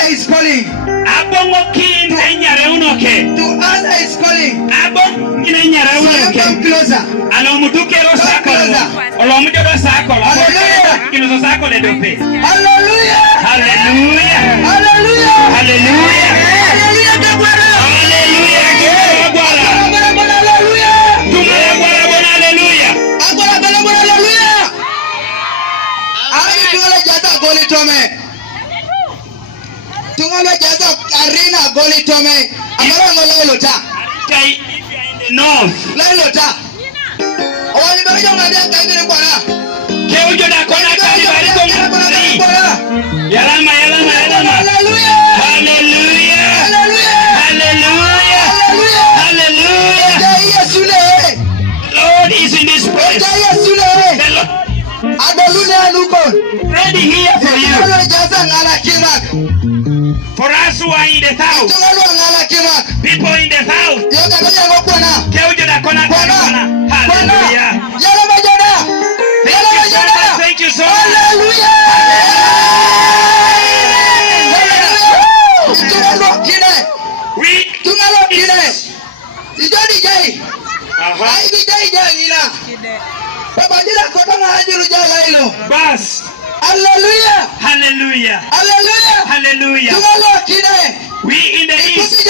answer is calling. Abongo kin enyare unoke. To answer is calling. Abong kin enyare unoke. Come closer. Alo mudukero sako. Olo mudukero sako. Hallelujah. Kino sako le dope. Hallelujah. Hallelujah. Hallelujah. Hallelujah. Hallelujah. Hallelujah. Agwala. Hallelujah. Tumagwala bona hallelujah. Agwala bona hallelujah. Ari tuwala jaza goli tome. Tuwala jaza arena goli tome. Amara ngola lota. Kai if you are in the north. La lota. Owani bari jonga dia kaidere bwana. Keujo da kona kali bari tome. Yalama. Hallelujah. Hallelujah. Hallelujah. Hallelujah. Hallelujah. Lord is in this place. The Lord ready here for you. For us who are in the south, people in the south. Keujo da kona kali bwana. Hallelujah. Thank you so much. Bas. Hallelujah. Hallelujah. Hallelujah. Hallelujah. We in the east.